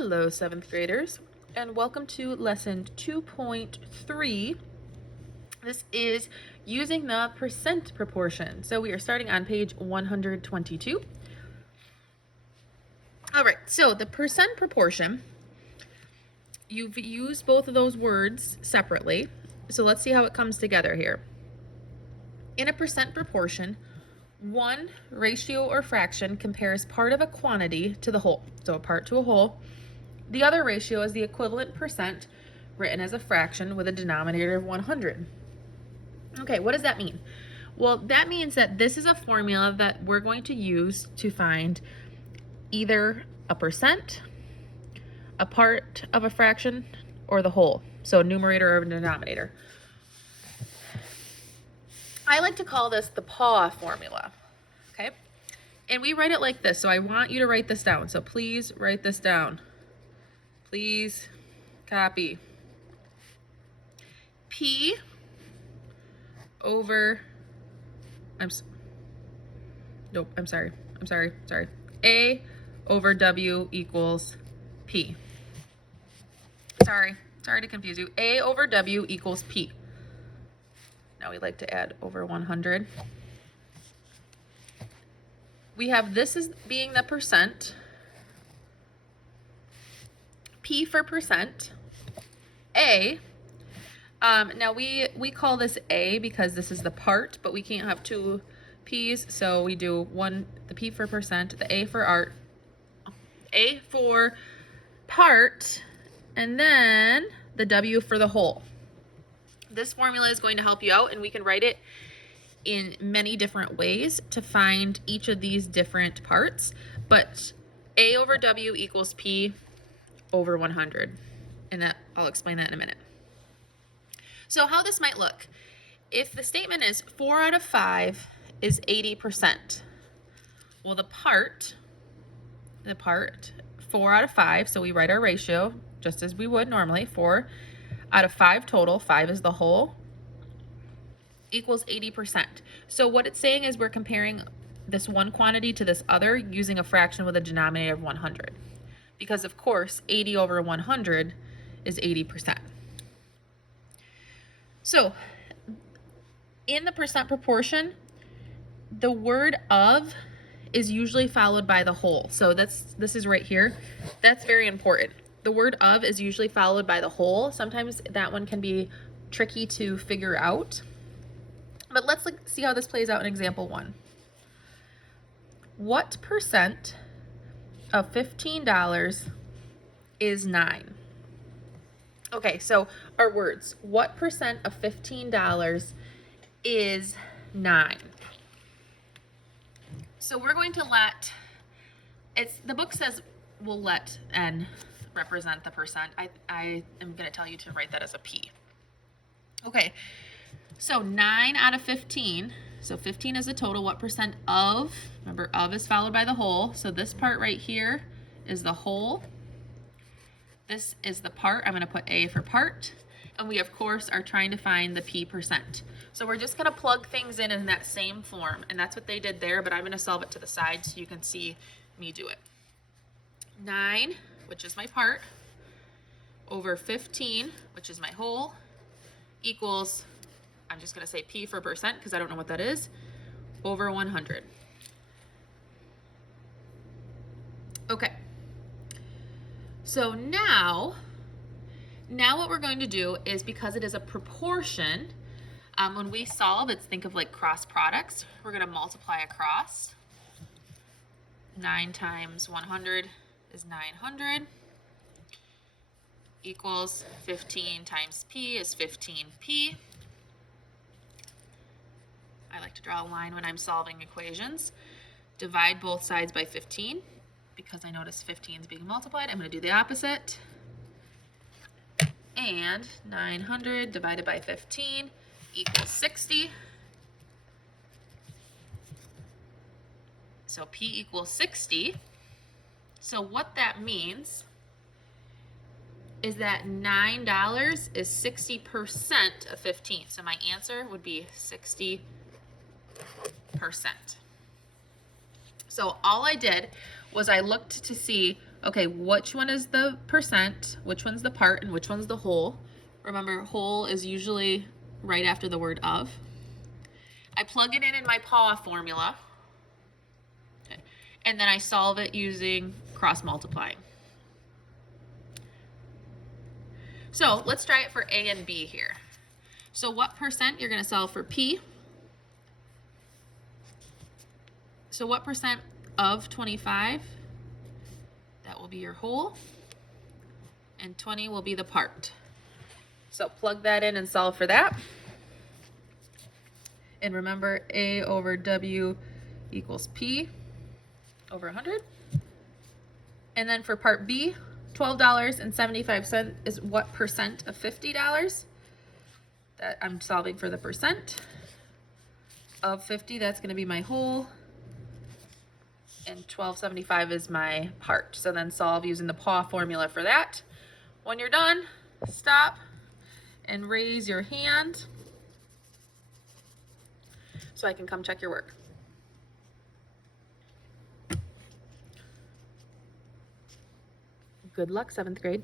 Hello, 7th graders, and welcome to lesson 2.3. This is using the percent proportion. So we are starting on page 122. All right, so the percent proportion, you've used both of those words separately. So let's see how it comes together here. In a percent proportion, one ratio or fraction compares part of a quantity to the whole. So a part to a whole. The other ratio is the equivalent percent written as a fraction with a denominator of 100. Okay, what does that mean? Well, that means that this is a formula that we're going to use to find either a percent, a part of a fraction, or the whole. So numerator or denominator. I like to call this the PAW formula, okay? And we write it like this, so I want you to write this down. So please write this down. Please copy. P over, sorry. A over W equals P. Sorry to confuse you. A over W equals P. Now we like to add over 100. We have this as being the percent. P for percent. A. Now we call this A because this is the part, but we can't have two P's, so we do the P for percent, the A for part, and then the W for the whole. This formula is going to help you out, and we can write it in many different ways to find each of these different parts, but A over W equals P over 100, and I'll explain that in a minute. So how this might look, if the statement is 4 out of 5 is 80%, well the part, 4 out of 5, so we write our ratio just as we would normally, 4 out of 5 total, 5 is the whole, equals 80%. So what it's saying is we're comparing this one quantity to this other using a fraction with a denominator of 100. Because of course, 80 over 100 is 80%. So in the percent proportion, the word of is usually followed by the whole. So this is right here. That's very important. The word of is usually followed by the whole. Sometimes that one can be tricky to figure out. But let's see how this plays out in example 1. What percent of $15 is 9? Okay, so our words. What percent of $15 is 9? So we're going to the book says we'll let N represent the percent. I am going to tell you to write that as a P. Okay, so 9 out of 15. So 15 is a total. What percent of? Remember, of is followed by the whole. So this part right here is the whole. This is the part. I'm going to put A for part. And we, of course, are trying to find the P percent. So we're just going to plug things in that same form. And that's what they did there, but I'm going to solve it to the side so you can see me do it. 9, which is my part, over 15, which is my whole, equals, I'm just going to say P for percent because I don't know what that is, over 100. Okay. So now what we're going to do is, because it is a proportion, when we solve, think of like cross products. We're going to multiply across. 9 times 100 is 900 equals 15 times P is 15P. I like to draw a line when I'm solving equations. Divide both sides by 15. Because I notice 15 is being multiplied, I'm going to do the opposite. And 900 divided by 15 equals 60. So P equals 60. So what that means is that $9 is 60% of 15. So my answer would be 60%. So all I did was I looked to see Okay, which one is the percent, which one's the part, and which one's the whole? Remember, whole is usually right after the word of. I plug it in my PAW formula, okay, and then I solve it using cross multiplying. So let's try it for A and B here. So what percent you're going to solve for P? So what percent of 25? That will be your whole, and 20 will be the part. So plug that in and solve for that. And remember, A over W equals P over 100. And then for part B, $12.75 is what percent of $50? That I'm solving for the percent of 50. That's going to be my whole. And $12.75 is my part. So then solve using the PAW formula for that. When you're done, stop and raise your hand so I can come check your work. Good luck, 7th grade.